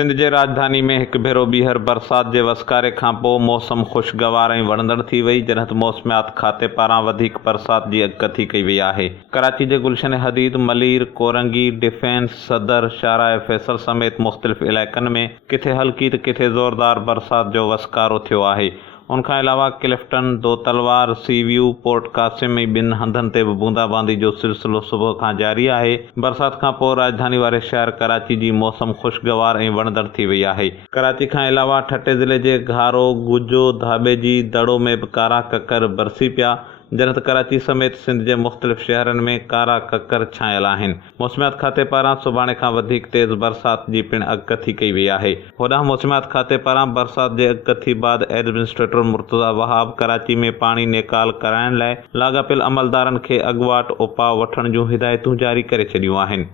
सिंध जे राजधानी में हिकु भेरो ॿीहर बरसात जे वसकारे खां पोइ मौसम ख़ुशगवार ऐं वणंदड़ थी वई, जॾहिं त मौसमियात खाते पारां वधीक बरसात जी अॻकथी कई वई आहे। कराची जे गुलशन हदीद, मलीर, कोरंगी, डिफेंस, सदर, शाहराह फैसल समेत मुख़्तलिफ़ इलाइक़नि में किथे हल्की त किथे ज़ोरदार बरसात जो वसकारो थियो आहे। उनखां अलावा क्लिफ्टन, दो तलवार, सी व्यू, पोर्ट कासिम ऐं ॿिनि हंधनि ते बि बूंदाबांदी जो सिलसिलो सुबुह खां जारी आहे। बरसात खां पोइ राजधानी वारे शहर कराची जी मौसम ख़ुशगवार ऐं वणंदड़ थी वई आहे। कराची खां अलावा ठटे ज़िले जे घारो, गुजो, धाबेजी, दड़ो में बि कारा ककर बरसी पिया, जॾहिं त कराची समेत सिंध जे मुख़्तलिफ़ शहरनि में कारा ककर छायल आहिनि। मौसमियात खाते पारां सुभाणे खां वधीक तेज़ बरसात जी पिणु अॻकथी कई वई आहे। होॾां मौसमियात खाते पारां बरसात जे अॻकथी बाद एडमिनिस्ट्रेटर मुर्तज़ा वहाब कराची में पाणी नेकाल कराइण लाइ लाॻापियल अमलदारनि खे अॻुवाट उपाउ वठण जूं हिदायतूं जारी करे छॾियूं आहिनि।